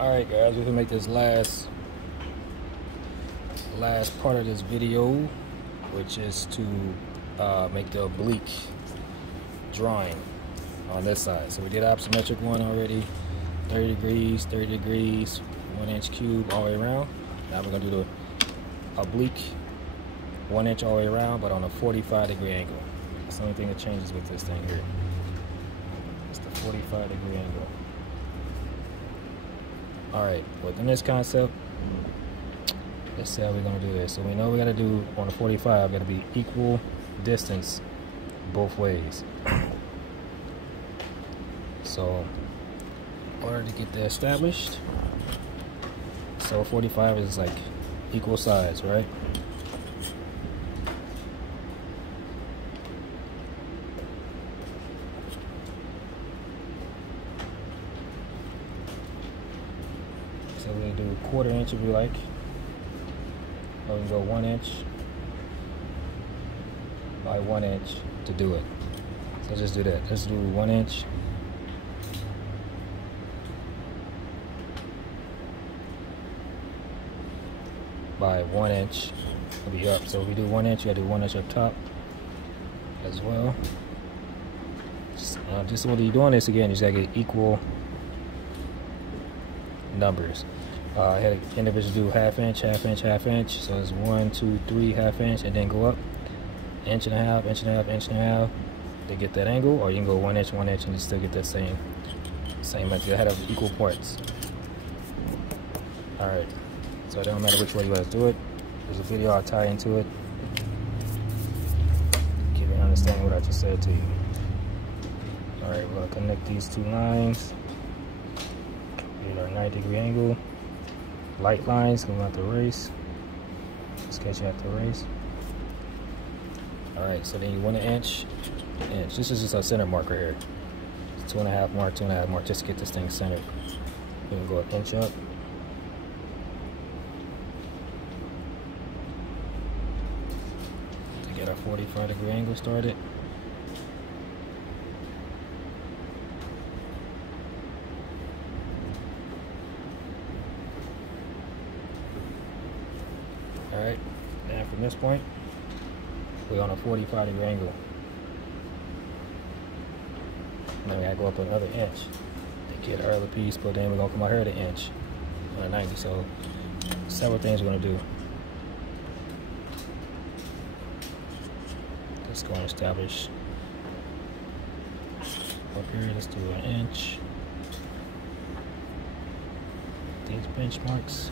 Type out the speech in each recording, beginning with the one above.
Alright guys, we're gonna make this last part of this video, which is to make the oblique drawing on this side. So we did isometric one already, 30 degrees, 1-inch cube all the way around. Now we're gonna do the oblique 1 inch all the way around, but on a 45-degree angle. That's the only thing that changes with this thing here. It's the 45-degree angle. Alright, within this concept, let's see how we're gonna do this. So we know we gotta do on a 45, gotta be equal distance both ways. So in order to get that established, so 45 is like equal sides, right? So we're gonna do 1/4 inch if you like, or we can go 1 inch by 1 inch to do it. So just do that. Let's do 1 inch by 1 inch. It'll be up. So if we do 1 inch, you gotta do 1 inch up top as well. Just when you're doing this again, you just gotta get equal numbers. I had an individual do half inch, so it's 1, 2, 3 half inch, and then go up 1.5 inches, 1.5 to get that angle, or you can go 1 inch, and you still get that same method. I had equal parts. All right, so it don't matter which way you guys do it. There's a video I'll tie into it. Give you an understanding what I just said to you. All right, we're gonna connect these two lines. Get our 90-degree angle. Light lines coming out the race. Sketch out the race. Alright, so then you want an inch. This is just a center marker here. 2.5 mark, just to get this thing centered. We can go an inch up. To get our 45-degree angle started. Alright, and from this point, we're on a 45-degree angle. And then we gotta go up another inch to get our other piece, but then we're gonna come out here at an inch on a 90. So, several things we're gonna do. Let's go and establish up here. Let's do an inch. These benchmarks.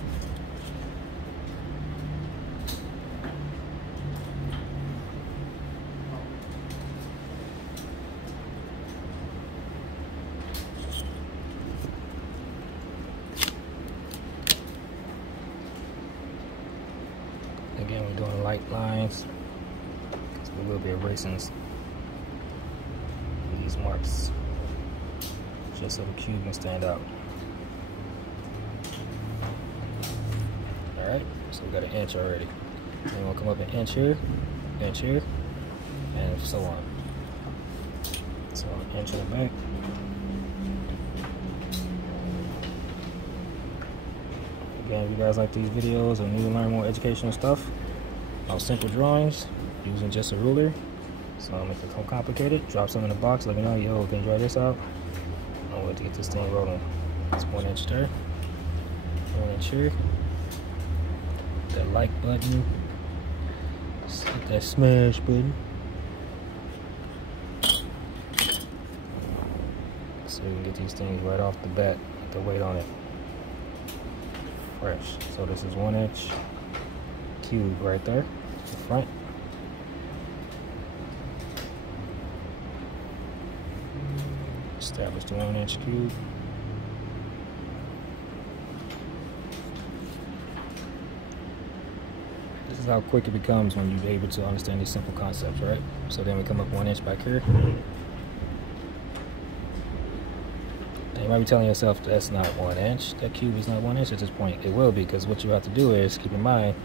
Again, we're doing light lines because we will be erasing these marks just so the cube can stand out. Alright, so we got an inch already. Then we'll come up an inch here, and so on. So an inch in the back. Again, if you guys like these videos or need to learn more educational stuff on simple drawings using just a ruler, so I'll make it come complicated, drop some in the box, let me know, yo, can you draw this out? I'll wait to get this thing rolling. It's 1 inch there, 1 inch here. That like button, hit that smash button. So we can get these things right off the bat with the weight on it. Fresh. So this is 1 inch cube right there, the front. Establish the 1 inch cube. This is how quick it becomes when you're able to understand these simple concepts, right? So then we come up 1 inch back here. You might be telling yourself that's not 1 inch. That cube is not 1 inch at this point. It will be, because what you have to do is keep in mind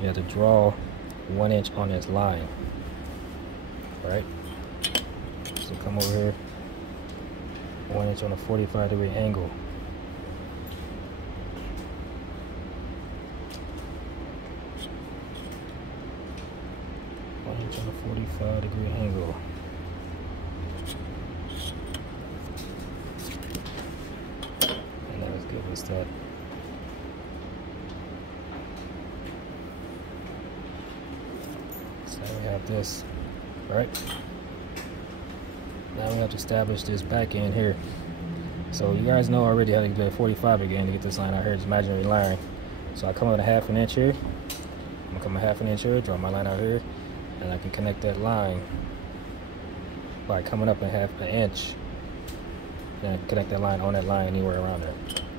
you have to draw 1 inch on this line. Right? So come over here, 1 inch on a 45-degree angle. a 45-degree angle. And that was good with that. So we have this, right? Now we have to establish this back end here. So you guys know already how to do a 45 again to get this line out here, it's imaginary line. So I come up a half an inch here. I'm gonna come a half an inch here, draw my line out here, and I can connect that line by coming up a half an inch and connect that line on that line anywhere around there.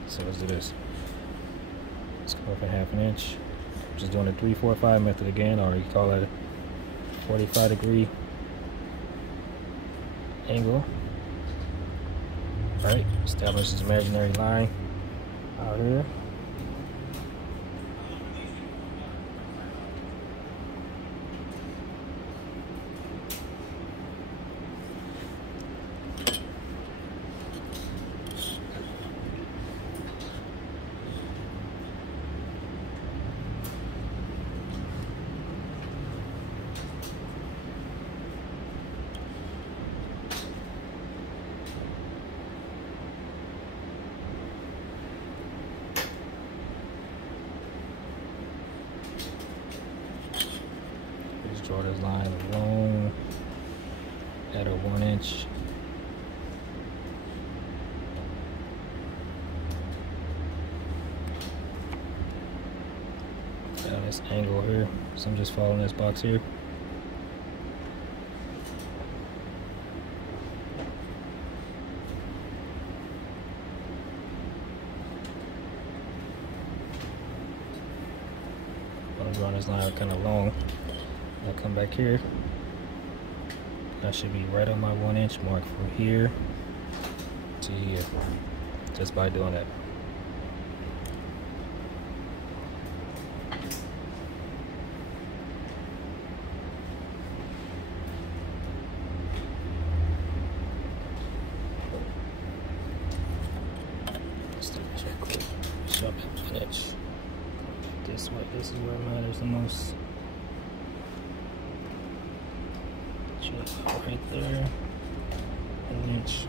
So let's do this. Let's come up a half an inch. Just doing the 3-4-5 method again, or you call it a 45-degree angle. Right, establish this imaginary line out here. Draw this line along at a 1 inch. Got this angle here, so I'm just following this box here. I'm drawing this line kind of long. I'll come back here. That should be right on my 1 inch mark from here to here, just by doing that. Let's do this real quick. Shove it an inch this way. This is where it matters the most. Right there, an inch.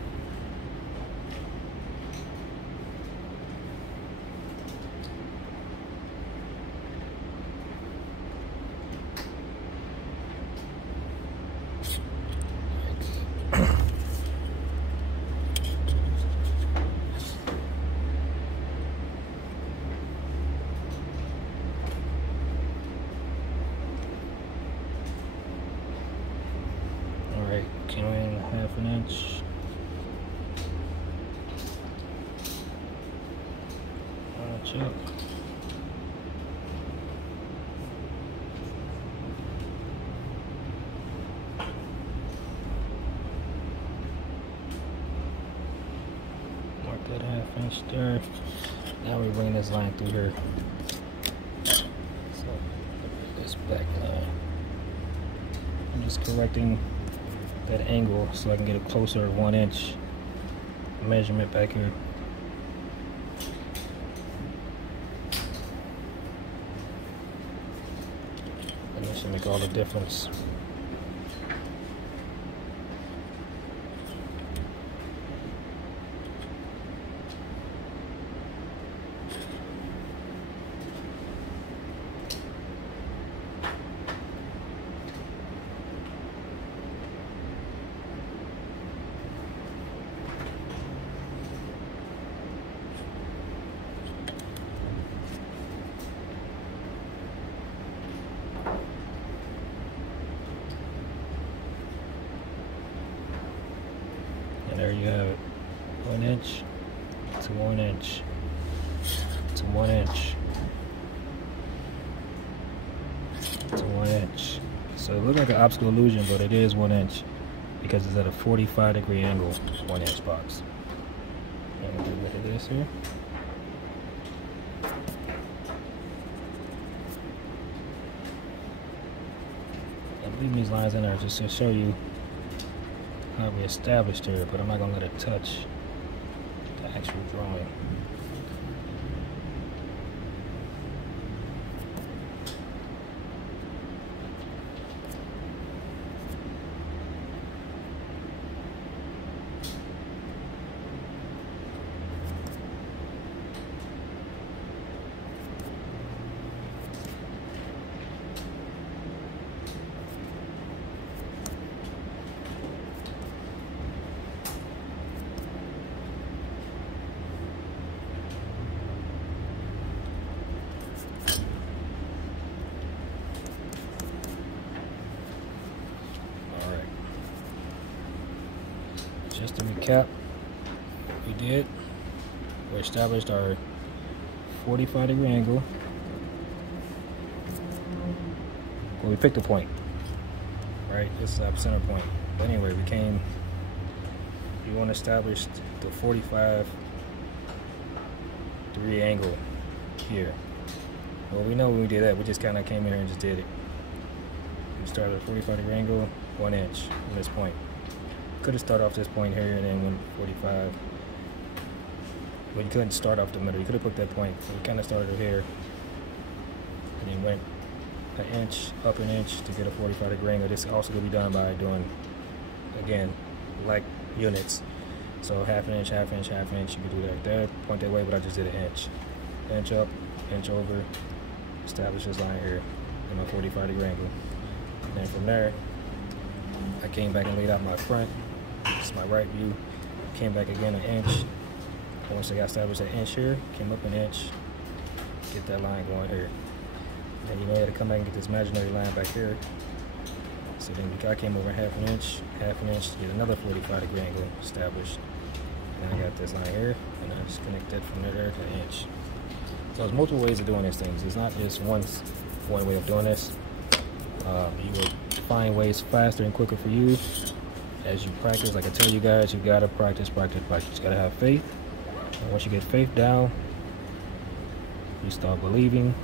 Came in half an inch. Watch up. Mark that half inch there. Now we bring this line through here. So this back line. I'm just correcting that angle so I can get a closer 1 inch measurement back here. And that should make all the difference. There you have it. 1 inch to 1 inch to 1 inch to 1 inch. So it looks like an optical illusion, but it is 1 inch because it's at a 45-degree angle, 1 inch box. And we'll look at this here. I'm leaving these lines in there just to show you how we established here, but I'm not going to let it touch the actual drawing. recap, we did. We established our 45-degree angle. Well, we picked a point, right? This is our center point. But anyway, you want to establish the 45-degree angle here. Well, we know when we did that, we just kind of came in here and just did it. We started at a 45-degree angle, 1 inch from this point. Could have started off this point here and then went 45. But you couldn't start off the middle. You could have put that point. So we kind of started here and then went an inch, up an inch to get a 45-degree angle. This also could be done by doing, again, like units. So half an inch, half inch, half inch. You could do that there, point that way, but I just did an inch. Inch up, inch over, establish this line here in my 45-degree angle. And then from there, I came back and laid out my front. This is my right view. Came back again an inch. And once I got established an inch here, came up an inch, get that line going here. And you know, I had to come back and get this imaginary line back here. So then I came over half an inch to get another 45-degree angle established. And I got this line here, and I just connect that from there to the inch. So there's multiple ways of doing these things. It's not just one way of doing this. You will find ways faster and quicker for you as you practice. Like I tell you guys, you gotta practice, practice, practice. You gotta have faith. And once you get faith down, you start believing.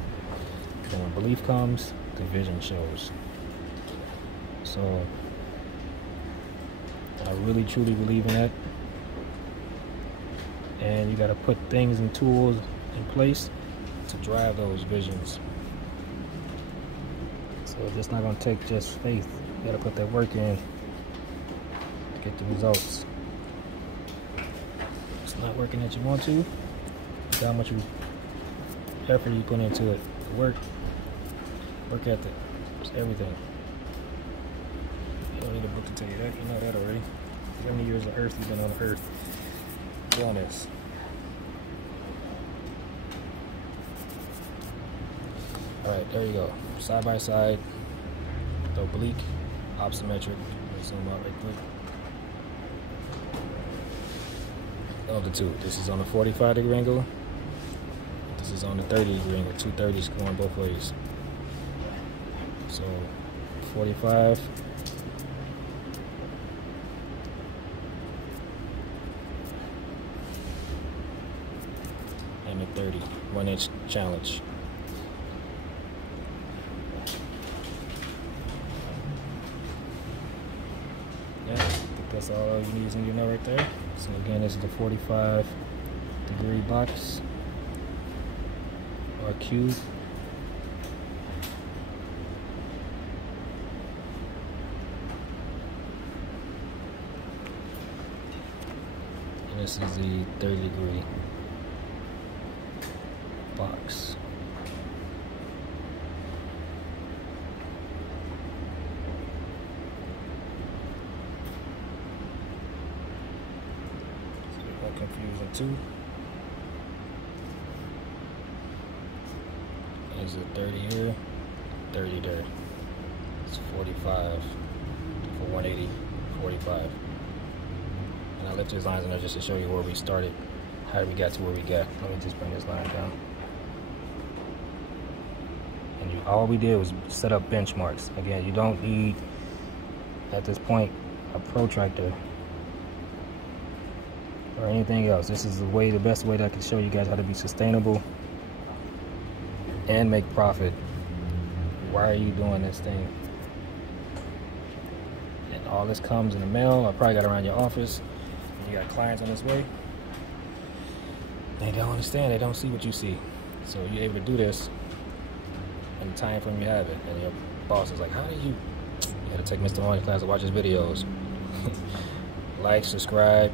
And when belief comes, the vision shows. So I really truly believe in that. And you gotta put things and tools in place to drive those visions. So it's just not going to take just faith. You got to put that work in to get the results. It's not working that you want to. Look how much effort you put into it. The work ethic, it's everything. You don't need a book to tell you that. You know that already. How many years of Earth you've been on Earth doing this? Alright, there you go. Side by side, the oblique, isometric. Let's zoom out right quick. Of the two. This is on the 45-degree angle. This is on the 30-degree angle. 230s going both ways. So 45. And the 30. 1 inch challenge. That's all you need to know right there. So again, this is the 45-degree box or cube. And this is the 30-degree box. Confusing too. There's a 30 here, 30 there. It's 45 for 180, 45. And I left these lines in there just to show you where we started, how we got to where we got. Let me just bring this line down. And all we did was set up benchmarks. Again, you don't need, at this point, a protractor or anything else. This is the best way that I can show you guys how to be sustainable and make profit. Why are you doing this thing? And all this comes in the mail. I probably got around your office. You got clients on this way. They don't understand. They don't see what you see. So you're able to do this in the time frame you have it. And your boss is like, how do you? You got to take Mr. Orange class to watch his videos. Like, subscribe.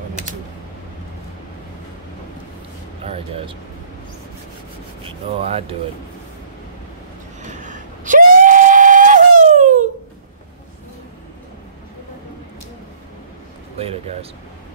1 and 2. Alright guys. Oh, I do it. Later guys.